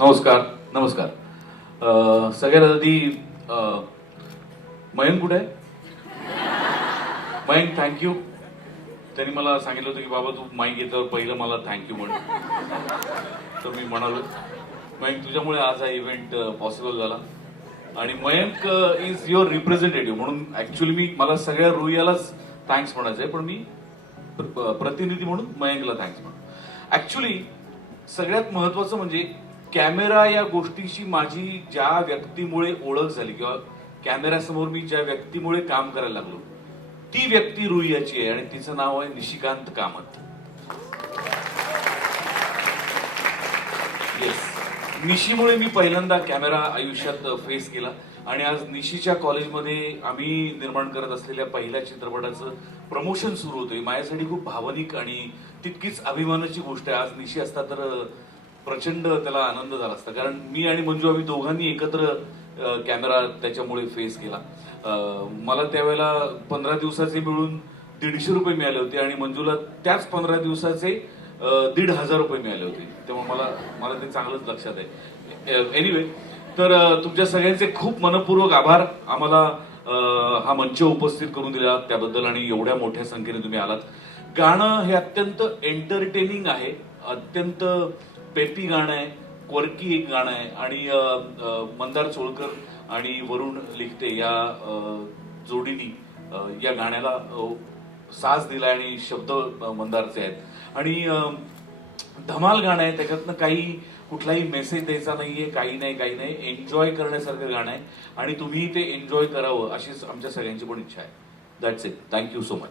नमस्कार नमस्कार. सगळ्यात आधी मयंक कुठे आहे? मयंक थँक्यू त्यांनी मला सांगितलं होतं की बाबा तू माईक घेतल्यावर पहिलं मला थँक्यू म्हण. तर मी म्हणालो मयंक तुझ्यामुळे आज हा इव्हेंट पॉसिबल झाला. आणि मयंक इज युअर रिप्रेझेंटेटिव्ह म्हणून ऍक्च्युली मी मला सगळ्या रुईयालाच थँक्स म्हणायचं आहे पण मी प्रतिनिधी म्हणून मयंकला थँक्स म्हणतो ऍक्च्युली सगळ्यात महत्वाचं म्हणजे कॅमेरा या गोष्टीशी माझी ज्या व्यक्तीमुळे ओळख झाली किंवा कॅमेऱ्यासमोर मी ज्या व्यक्तीमुळे काम करायला लागलो ती व्यक्ती रुईयाची आहे आणि तिचं नाव आहे निशिकांत कामत. येस निशीमुळे मी पहिल्यांदा कॅमेरा आयुष्यात फेस केला. आणि आज निशीच्या कॉलेजमध्ये आम्ही निर्माण करत असलेल्या पहिल्या चित्रपटाचं प्रमोशन सुरू होतोय. माझ्यासाठी खूप भावनिक आणि तितकीच अभिमानाची गोष्ट आहे. आज निशी असता तर प्रचंड त्याला आनंद झाला असता. कारण मी आणि मंजू आम्ही दोघांनी एकत्र कॅमेरा त्याच्यामुळे फेस केला. मला त्यावेळेला पंधरा दिवसाचे मिळून दीडशे रुपये मिळाले होते आणि मंजूला त्याच पंधरा दिवसाचे दीड हजार रुपये मिळाले होते. तेव्हा मला मला ते चांगलंच लक्षात आहे. एनिवे तर तुमच्या सगळ्यांचे खूप मनपूर्वक आभार. आम्हाला हा मंच उपस्थित करून दिला त्याबद्दल आणि एवढ्या मोठ्या संख्येने तुम्ही आलात. गाणं हे अत्यंत एंटरटेनिंग आहे. अत्यंत पेपी गाणं आहे क्वर्की एक गाणं आहे आणि मंदार चोळकर आणि वरुण लिखते या जोडीनी या गाण्याला साज दिला आणि शब्द मंदारचे आहेत. आणि धमाल गाणं आहे त्याच्यातनं काही कुठलाही मेसेज द्यायचा नाहीये काही नाही काही नाही. एन्जॉय करण्यासारखं गाणं आहे आणि तुम्ही ते एन्जॉय करावं अशीच आमच्या सगळ्यांची पण इच्छा आहे. That's it thank you so much